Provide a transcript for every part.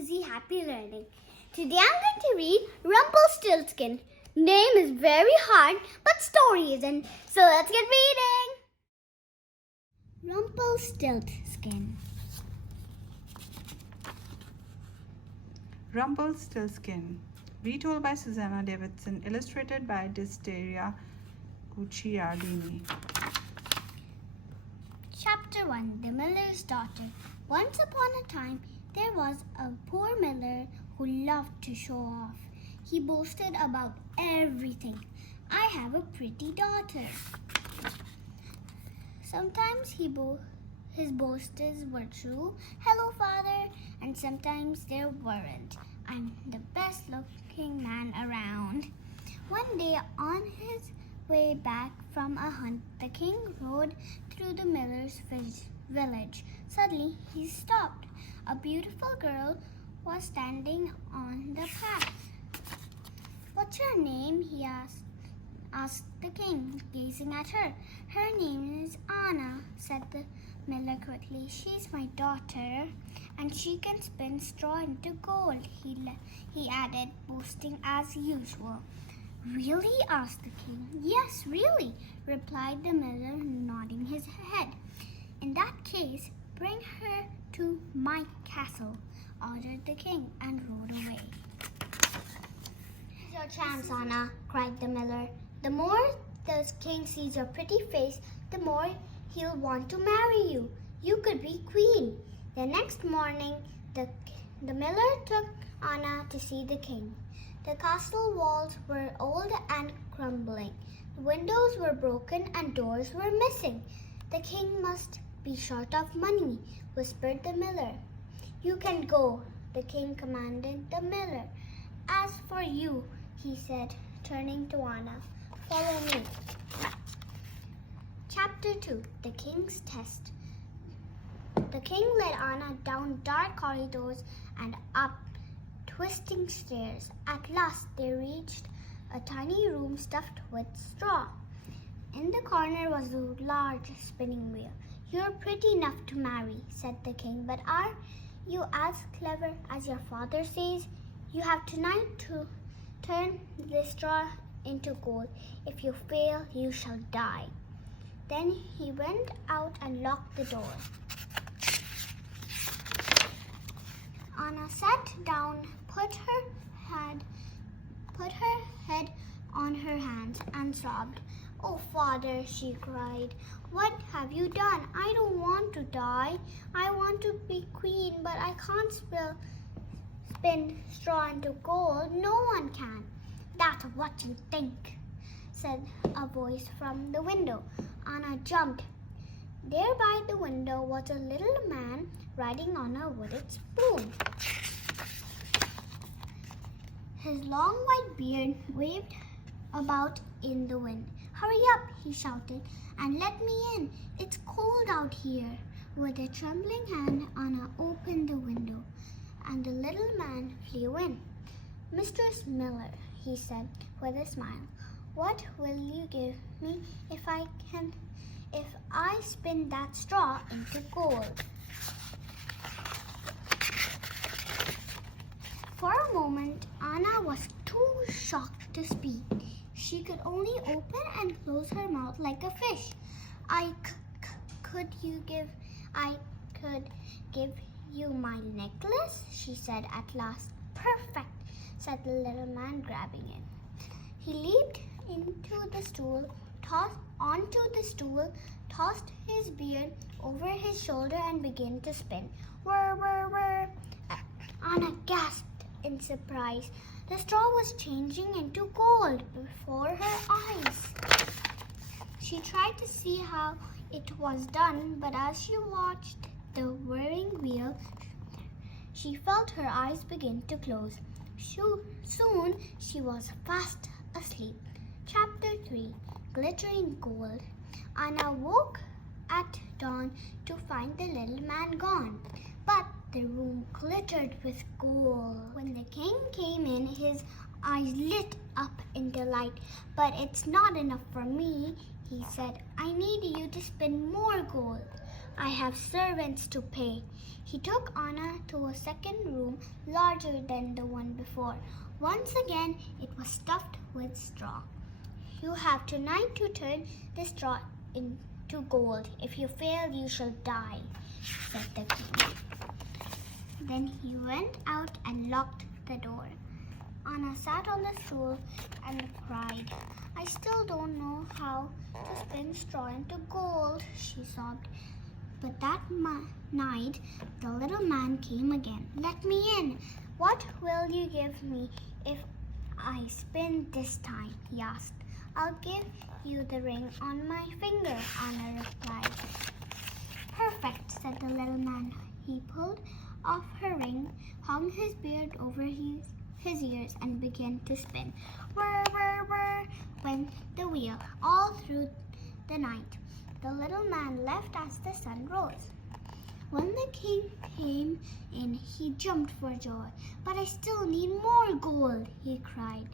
to Z Happy Learning. Today I'm going to read Rumpelstiltskin. Name is very hard, but story isn't. So let's get reading. Rumpelstiltskin. Rumpelstiltskin. Retold by Susanna Davidson. Illustrated by Disteria Gucciardini. Chapter 1. The Miller's Daughter. Once upon a time, there was a poor miller who loved to show off. He boasted about everything. I have a pretty daughter. Sometimes his boasts were true, hello father, and sometimes they weren't. I'm the best looking man around. One day on his way back from a hunt, the king rode through the miller's village. Suddenly he stopped. A beautiful girl was standing on the path. What's your name? He asked the king, gazing at her. Her name is Anna, said the miller quickly. She's my daughter, and she can spin straw into gold, he added, boasting as usual. Really? Asked the king. Yes, really, replied the miller, nodding his head. In that case, bring her to my castle, ordered the king, and rode away. Here's your chance, Anna, cried the miller. The more the king sees your pretty face, the more he'll want to marry you. You could be queen. The next morning, the miller took Anna to see the king. The castle walls were old and crumbling. The windows were broken and doors were missing. The king must be short of money, whispered the miller. You can go, the king commanded the miller. As for you, he said, turning to Anna, follow me. Chapter 2. The King's Test. The king led Anna down dark corridors and up twisting stairs. At last they reached a tiny room stuffed with straw. In the corner was a large spinning wheel. You're pretty enough to marry, said the king, but are you as clever as your father says? You have tonight to turn the straw into gold. If you fail, you shall die. Then he went out and locked the door. Anna sat down, put her head on her hands and sobbed. Oh, father, she cried, what have you done? I don't want to die. I want to be queen, but I can't spin straw into gold. No one can. That's what you think, said a voice from the window. Anna jumped. There by the window was a little man riding on a wooden spoon. His long white beard waved about in the wind. Hurry up, he shouted, and let me in. It's cold out here. With a trembling hand, Anna opened the window, and the little man flew in. Mistress Miller, he said with a smile, what will you give me if I spin that straw into gold? For a moment, Anna was too shocked to speak. She could only open and close her mouth like a fish. I could give you my necklace, she said at last. Perfect, said the little man, grabbing it. He leaped onto the stool, tossed his beard over his shoulder and began to spin. Whir, whir, whir. Anna gasped in surprise. The straw was changing into gold before her eyes. She tried to see how it was done, but as she watched the whirring wheel, she felt her eyes begin to close. Soon she was fast asleep. Chapter 3. Glittering Gold. Anna woke at dawn to find the little man gone, but the room glittered with gold. When the king came in, his eyes lit up in delight. But it's not enough for me, he said. I need you to spin more gold. I have servants to pay. He took Anna to a second room larger than the one before. Once again, it was stuffed with straw. You have tonight to turn the straw into gold. If you fail, you shall die, said the king. Then he went out and locked the door. Anna sat on the stool and cried. I still don't know how to spin straw into gold, she sobbed. But that night, the little man came again. Let me in. What will you give me if I spin this time? He asked. I'll give you the ring on my finger, Anna replied. Perfect, said the little man. He pulled off her ring, hung his beard over his ears, and began to spin. Whir, whir, whir, went the wheel all through the night. The little man left as the sun rose. When the king came in, he jumped for joy. But I still need more gold, he cried.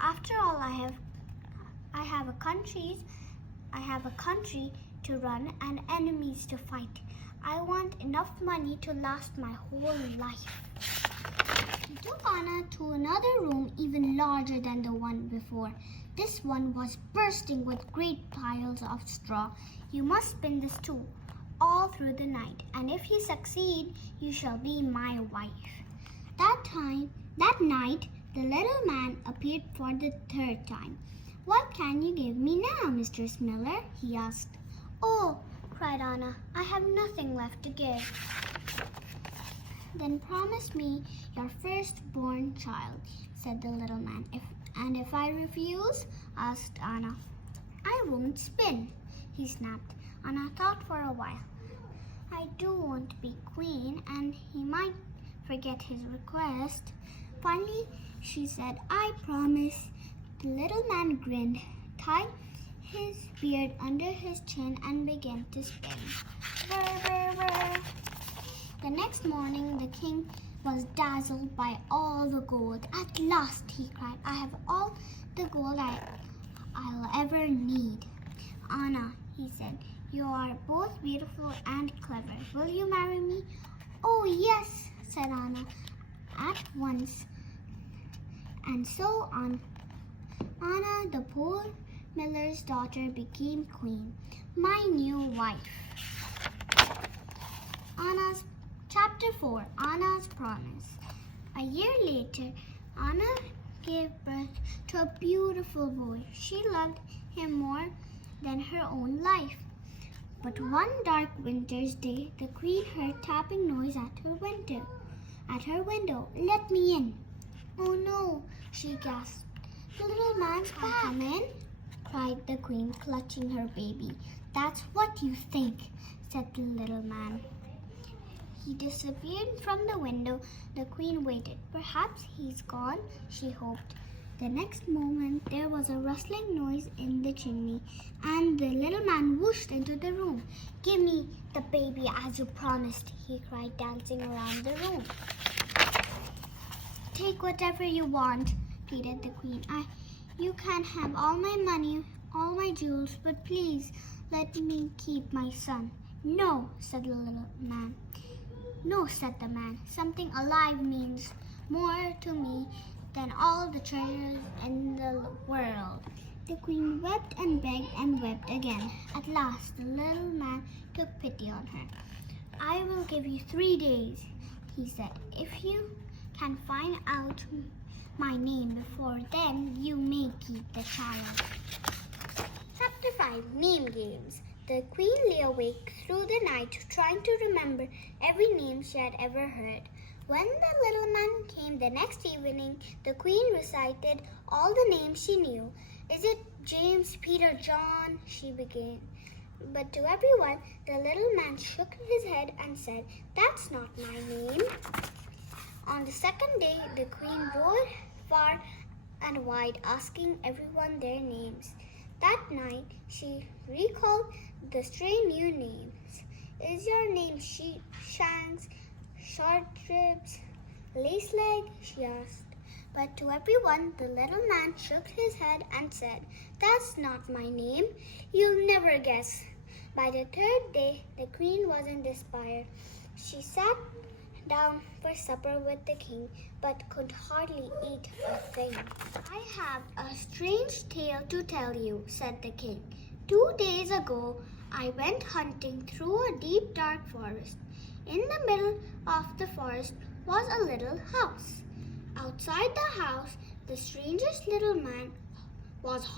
After all, I have a country to run and enemies to fight. I want enough money to last my whole life. He took Anna to another room even larger than the one before. This one was bursting with great piles of straw. You must spin this too, all through the night, and if you succeed, you shall be my wife. That night, the little man appeared for the third time. What can you give me now, Mr. Miller? He asked. Oh, cried Anna, I have nothing left to give. Then promise me your firstborn child, said the little man. If I refuse? Asked Anna. I won't spin, he snapped. Anna thought for a while. I do want to be queen, and he might forget his request. Finally, she said, I promise. The little man grinned, tied his beard under his chin, and began to spin. Whir, whir, whir. The next morning, the king was dazzled by all the gold. At last, he cried, I have all the gold I'll ever need. Anna, he said, you are both beautiful and clever. Will you marry me? Oh, yes, said Anna at once. And so on. Anna, the poor miller's daughter, became queen, my new wife. Chapter 4, Anna's Promise. A year later, Anna gave birth to a beautiful boy. She loved him more than her own life. But one dark winter's day, the queen heard tapping noise at her window. Let me in. Oh no, she gasped. The little man's back. Come in, cried the queen, clutching her baby. That's what you think, said the little man. He disappeared from the window. The queen waited. Perhaps he's gone, she hoped. The next moment, there was a rustling noise in the chimney, and the little man whooshed into the room. Give me the baby as you promised, he cried, dancing around the room. Take whatever you want, pleaded the queen. You can have all my money, all my jewels, but please let me keep my son. No, said the little man. No, said the man. Something alive means more to me than all the treasures in the world. The queen wept and begged and wept again. At last, the little man took pity on her. I will give you 3 days, he said. If you can find out my name before then, you may keep the child. Chapter 5, Name Games. The queen lay awake through the night trying to remember every name she had ever heard. When the little man came the next evening, the queen recited all the names she knew. Is it James, Peter, John? She began. But to everyone, the little man shook his head and said, That's not my name. On the second day, the queen rode far and wide, asking everyone their names. That night, she recalled the stray new names. Is your name Sheepshanks, Short Ribs, Lace Leg? She asked. But to everyone, the little man shook his head and said, That's not my name. You'll never guess. By the third day, the queen was in despair. She sat down for supper with the king, but could hardly eat a thing. I have a strange tale to tell you, said the king. 2 days ago, I went hunting through a deep, dark forest. In the middle of the forest was a little house. Outside the house, the strangest little man was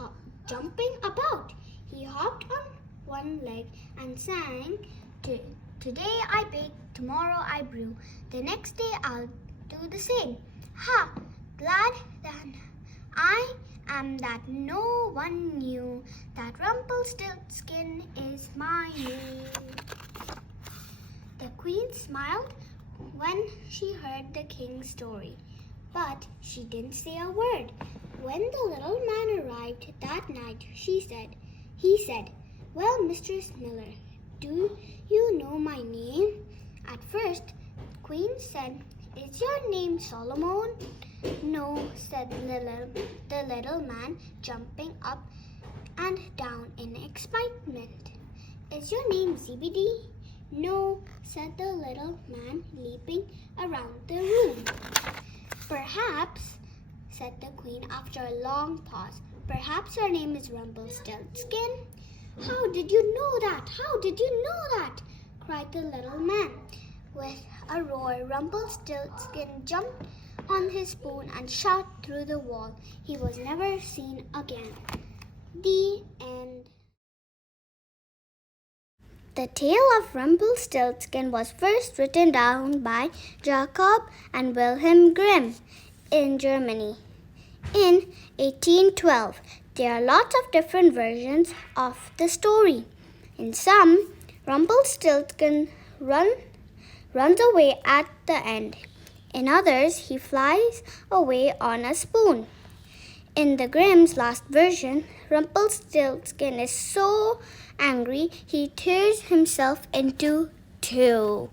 jumping about. He hopped on one leg and sang, Today I bake, tomorrow I brew, the next day I'll do the same. Ha! Glad that I am that no one knew that Rumpelstiltskin is my name. The queen smiled when she heard the king's story, but she didn't say a word. When the little man arrived that night, he said, Well, Mistress Miller, do you know my name? At first, the queen said, Is your name Solomon? No, said the little man, jumping up and down in excitement. Is your name Zebedee? No, said the little man, leaping around the room. Perhaps, said the queen after a long pause, perhaps your name is Rumpelstiltskin? How did you know that? How did you know that? Cried the little man. With a roar, Rumpelstiltskin jumped on his spoon and shot through the wall. He was never seen again. The end. The tale of Rumpelstiltskin was first written down by Jacob and Wilhelm Grimm in Germany in 1812. There are lots of different versions of the story. In some, Rumpelstiltskin runs away at the end. In others, he flies away on a spoon. In the Grimm's last version, Rumpelstiltskin is so angry he tears himself into two.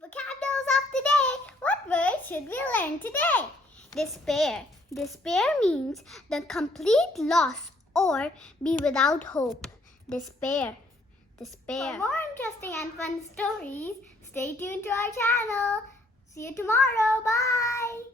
Vocabularies of today. What word should we learn today? Despair. Despair means the complete loss or be without hope. Despair. Despair. For more interesting and fun stories, stay tuned to our channel. See you tomorrow. Bye.